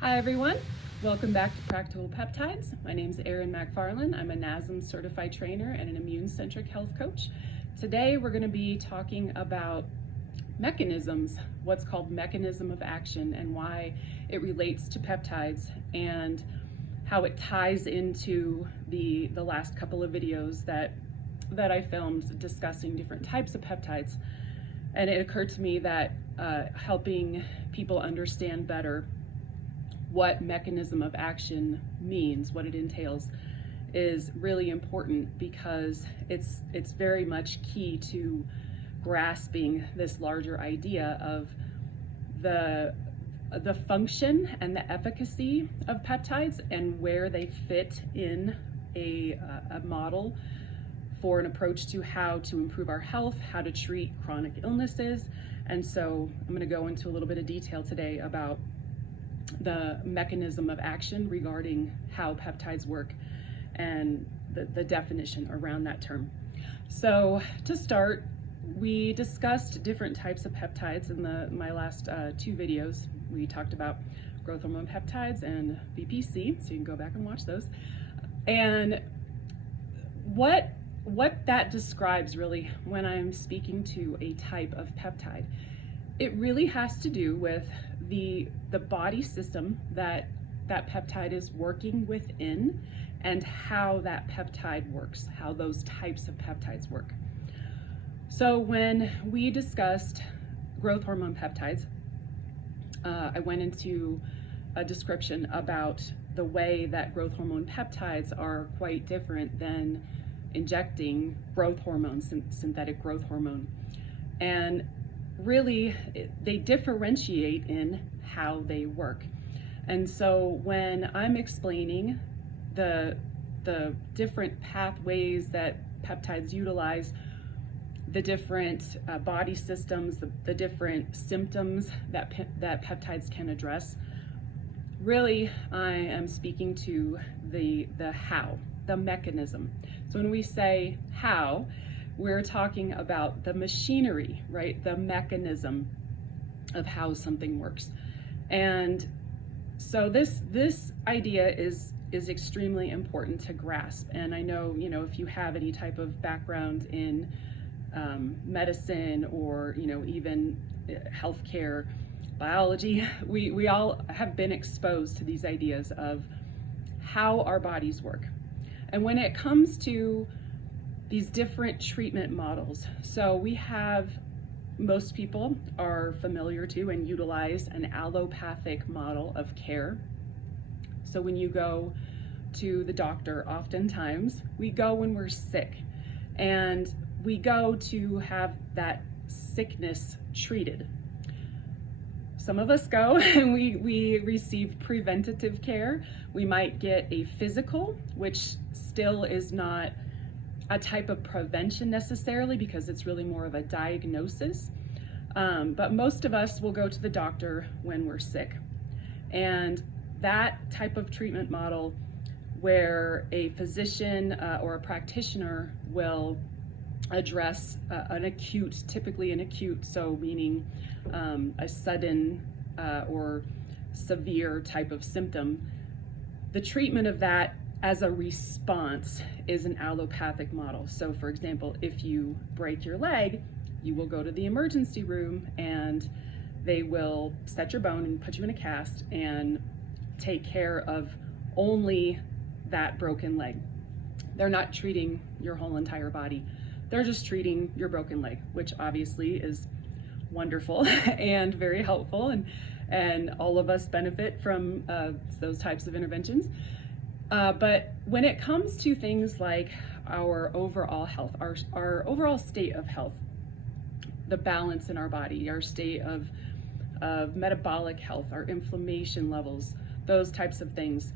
Hi everyone, welcome back to Practical Peptides. My name is Erin Macfarland. I'm a NASM certified trainer and an immune-centric health coach. Today we're going to be talking about mechanisms, what's called mechanism of action, and why it relates to peptides and how it ties into the last couple of videos that I filmed discussing different types of peptides. And it occurred to me that helping people understand better what mechanism of action means, what it entails, is really important because it's very much key to grasping this larger idea of the function and the efficacy of peptides and where they fit in a model for an approach to how to improve our health, how to treat chronic illnesses. And so I'm going to go into a little bit of detail today about the mechanism of action regarding how peptides work and the definition around that term. So to start, we discussed different types of peptides in my last two videos. We talked about growth hormone peptides and BPC, so you can go back and watch those. And what that describes really when I'm speaking to a type of peptide, it really has to do with the body system that peptide is working within and how that peptide works, how those types of peptides work. So when we discussed growth hormone peptides, I went into a description about the way that growth hormone peptides are quite different than injecting growth hormone, synthetic growth hormone. And really, they differentiate in how they work. And so when I'm explaining the different pathways that peptides utilize, the different body systems, the different symptoms that peptides can address, really I am speaking to the how, the mechanism. So when we say how, we're talking about the machinery, right? The mechanism of how something works. And so this idea is extremely important to grasp. And I know, if you have any type of background in medicine or, even healthcare, biology, we all have been exposed to these ideas of how our bodies work. And when it comes to these different treatment models, so we have, most people are familiar to and utilize an allopathic model of care. So when you go to the doctor, oftentimes we go when we're sick, and we go to have that sickness treated. Some of us go and we receive preventative care. We might get a physical, which still is not a type of prevention necessarily because it's really more of a diagnosis. But most of us will go to the doctor when we're sick. And that type of treatment model where a physician or a practitioner will address an acute, typically an acute, so meaning a sudden or severe type of symptom, the treatment of that as a response is an allopathic model. So for example, if you break your leg, you will go to the emergency room and they will set your bone and put you in a cast and take care of only that broken leg. They're not treating your whole entire body. They're just treating your broken leg, which obviously is wonderful and very helpful, and all of us benefit from those types of interventions. But when it comes to things like our overall health, our overall state of health, the balance in our body, our state of metabolic health, our inflammation levels, those types of things,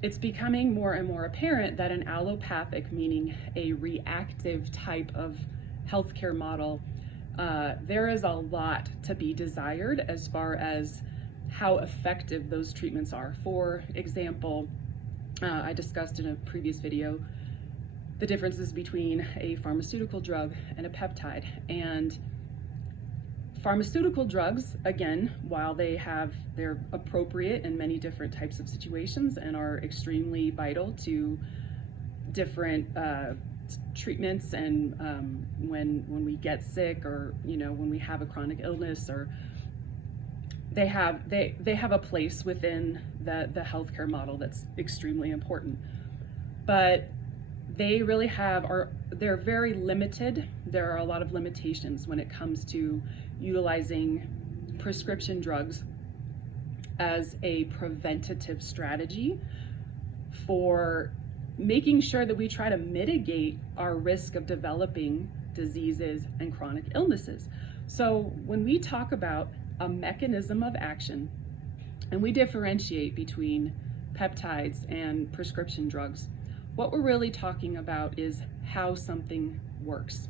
it's becoming more and more apparent that an allopathic, meaning a reactive type of healthcare model, there is a lot to be desired as far as how effective those treatments are. For example, I discussed in a previous video the differences between a pharmaceutical drug and a peptide. And Pharmaceutical drugs, again, while they're appropriate in many different types of situations and are extremely vital to different treatments, and when we get sick, or when we have a chronic illness, or they have a place within the healthcare model that's extremely important. But they really they're very limited. There are a lot of limitations when it comes to utilizing prescription drugs as a preventative strategy for making sure that we try to mitigate our risk of developing diseases and chronic illnesses. So when we talk about a mechanism of action, and we differentiate between peptides and prescription drugs, what we're really talking about is how something works.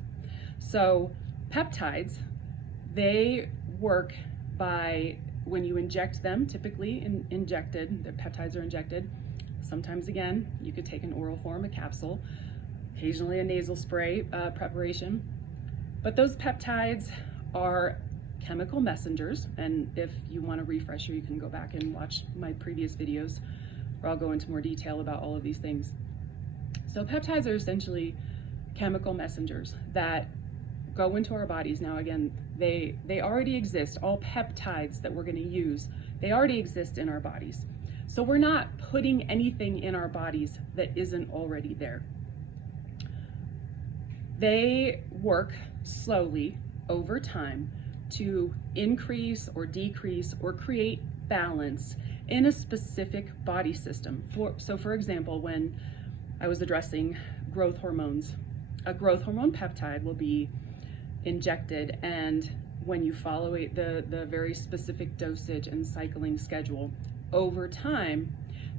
So peptides, they work by, when you inject them, typically injected, the peptides are injected. Sometimes, again, you could take an oral form, a capsule, occasionally a nasal spray preparation. But those peptides are chemical messengers, and if you want a refresher, you can go back and watch my previous videos where I'll go into more detail about all of these things. So peptides are essentially chemical messengers that go into our bodies. Now again, they already exist. All peptides that we're going to use, they already exist in our bodies. So we're not putting anything in our bodies that isn't already there. They work slowly over time to increase or decrease or create balance in a specific body system. So for example, when I was addressing growth hormones, a growth hormone peptide will be injected, and when you follow the very specific dosage and cycling schedule, over time,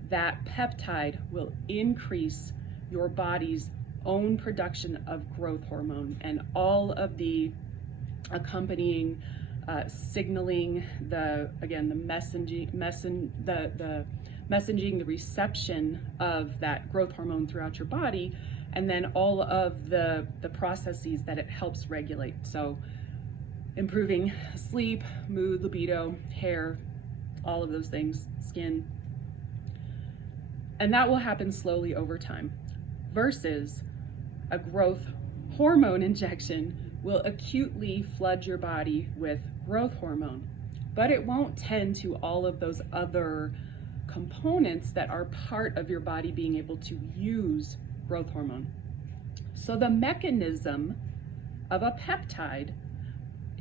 that peptide will increase your body's own production of growth hormone and all of the accompanying signaling, the messaging, the reception of that growth hormone throughout your body, and then all of the processes that it helps regulate. So improving sleep, mood, libido, hair, all of those things, skin. And that will happen slowly over time, versus a growth hormone injection will acutely flood your body with growth hormone, but it won't tend to all of those other components that are part of your body being able to use growth hormone. So the mechanism of a peptide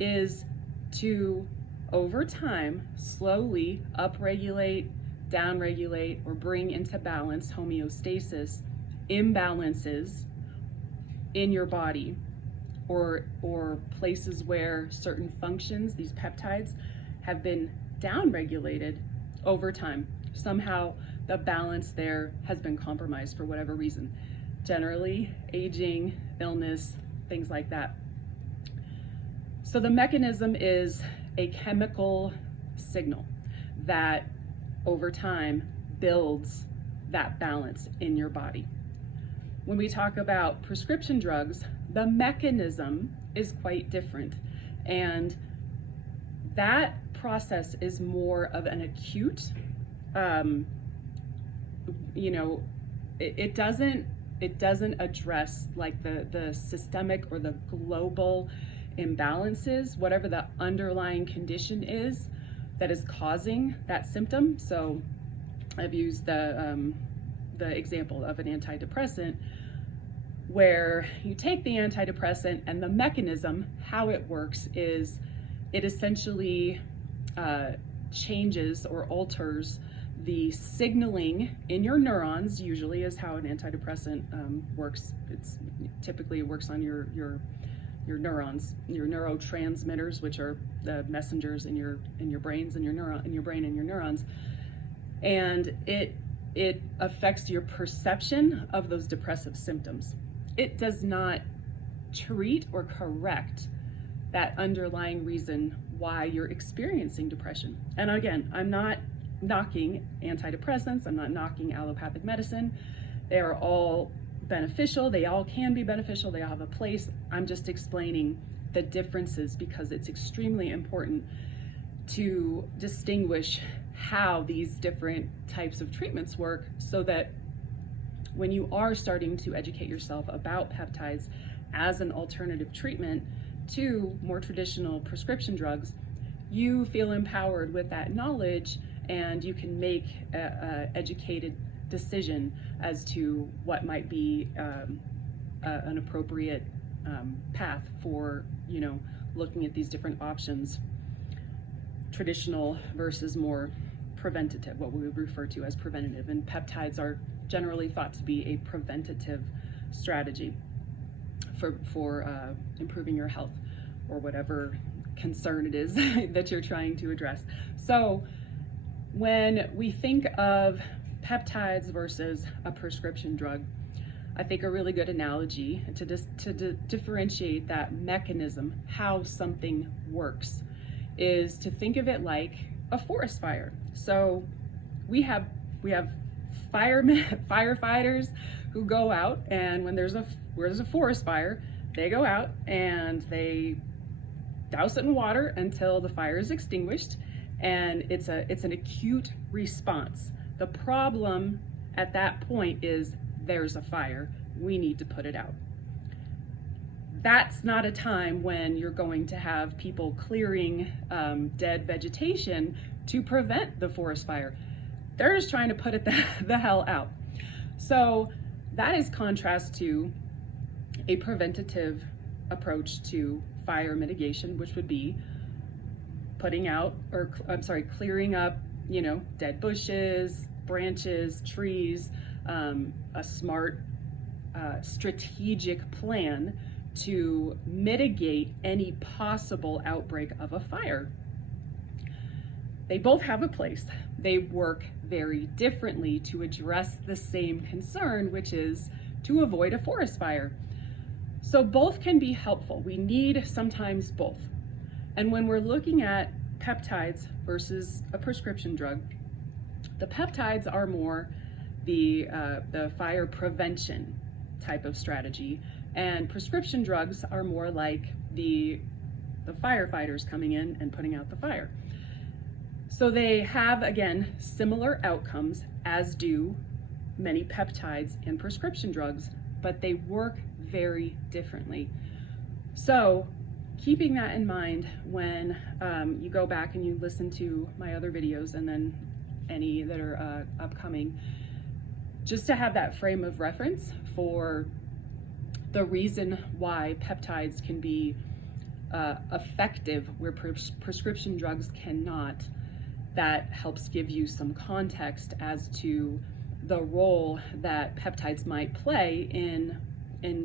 is to, over time, slowly upregulate, downregulate, or bring into balance, homeostasis, imbalances in your body, or places where certain functions, these peptides, have been downregulated over time. Somehow the balance there has been compromised for whatever reason. Generally, aging, illness, things like that. So the mechanism is a chemical signal that over time builds that balance in your body. When we talk about prescription drugs, the mechanism is quite different, and that process is more of an acute, it doesn't address like the systemic or the global imbalances, whatever the underlying condition is that is causing that symptom. So I've used the example of an antidepressant, where you take the antidepressant and the mechanism, how it works is it essentially changes or alters the signaling in your neurons. Usually is how an antidepressant works. It works on your neurons, your neurotransmitters, which are the messengers in your brains and your brain and your neurons, and it affects your perception of those depressive symptoms. It does not treat or correct that underlying reason why you're experiencing depression. And again, I'm not knocking antidepressants, I'm not knocking allopathic medicine. They are all beneficial, they all can be beneficial, they all have a place. I'm just explaining the differences, because it's extremely important to distinguish how these different types of treatments work, so that when you are starting to educate yourself about peptides as an alternative treatment to more traditional prescription drugs, you feel empowered with that knowledge, and you can make an educated decision as to what might be an appropriate path for, looking at these different options, traditional versus more preventative, what we would refer to as preventative. And peptides are generally thought to be a preventative strategy for improving your health, or whatever concern it is that you're trying to address. So when we think of peptides versus a prescription drug, I think a really good analogy to differentiate that mechanism, how something works, is to think of it like a forest fire. So we have firefighters who go out, and when there's a forest fire, they go out and they douse it in water until the fire is extinguished, and it's an acute response. The problem at that point is there's a fire, we need to put it out. That's not a time when you're going to have people clearing dead vegetation to prevent the forest fire. They're just trying to put it the hell out. So that is contrast to a preventative approach to fire mitigation, which would be clearing up, dead bushes, branches, trees, a smart, strategic plan to mitigate any possible outbreak of a fire. They both have a place. They work very differently to address the same concern, which is to avoid a forest fire. So both can be helpful. We need sometimes both. And when we're looking at peptides versus a prescription drug, the peptides are more the fire prevention type of strategy, and prescription drugs are more like the firefighters coming in and putting out the fire. So they have, again, similar outcomes, as do many peptides and prescription drugs, but they work very differently. So keeping that in mind when you go back and you listen to my other videos, and then any that are upcoming, just to have that frame of reference for the reason why peptides can be effective where prescription drugs cannot. That helps give you some context as to the role that peptides might play in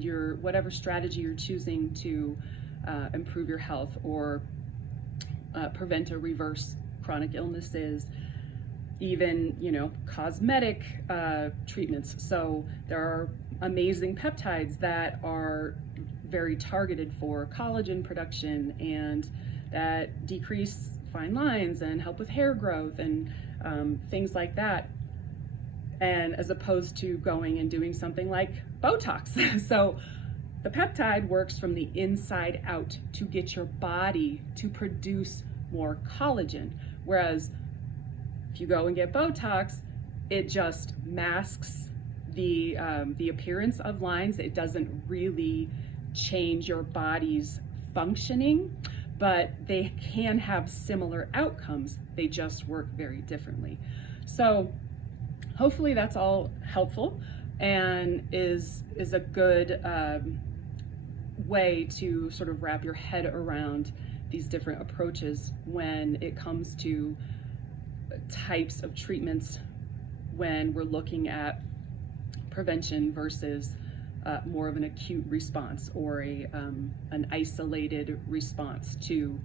your whatever strategy you're choosing to improve your health, or prevent or reverse chronic illnesses, even cosmetic treatments. So there are amazing peptides that are very targeted for collagen production, and that decrease fine lines and help with hair growth and things like that, and as opposed to going and doing something like Botox. So the peptide works from the inside out to get your body to produce more collagen, whereas if you go and get Botox, it just masks the appearance of lines. It doesn't really change your body's functioning, but they can have similar outcomes. They just work very differently. So hopefully that's all helpful and is a good way to sort of wrap your head around these different approaches when it comes to types of treatments, when we're looking at prevention versus more of an acute response, or an isolated response to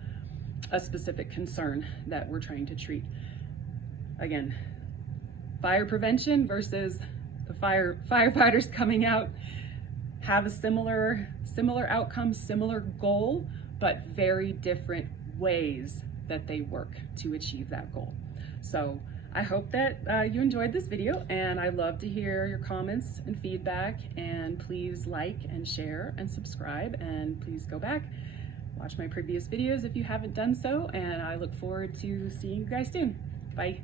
a specific concern that we're trying to treat. Again, fire prevention versus the firefighters coming out have a similar outcome, similar goal, but very different ways that they work to achieve that goal. So I hope that you enjoyed this video, and I love to hear your comments and feedback, and please like and share and subscribe, and please go back Watch my previous videos if you haven't done so, and I look forward to seeing you guys soon. Bye.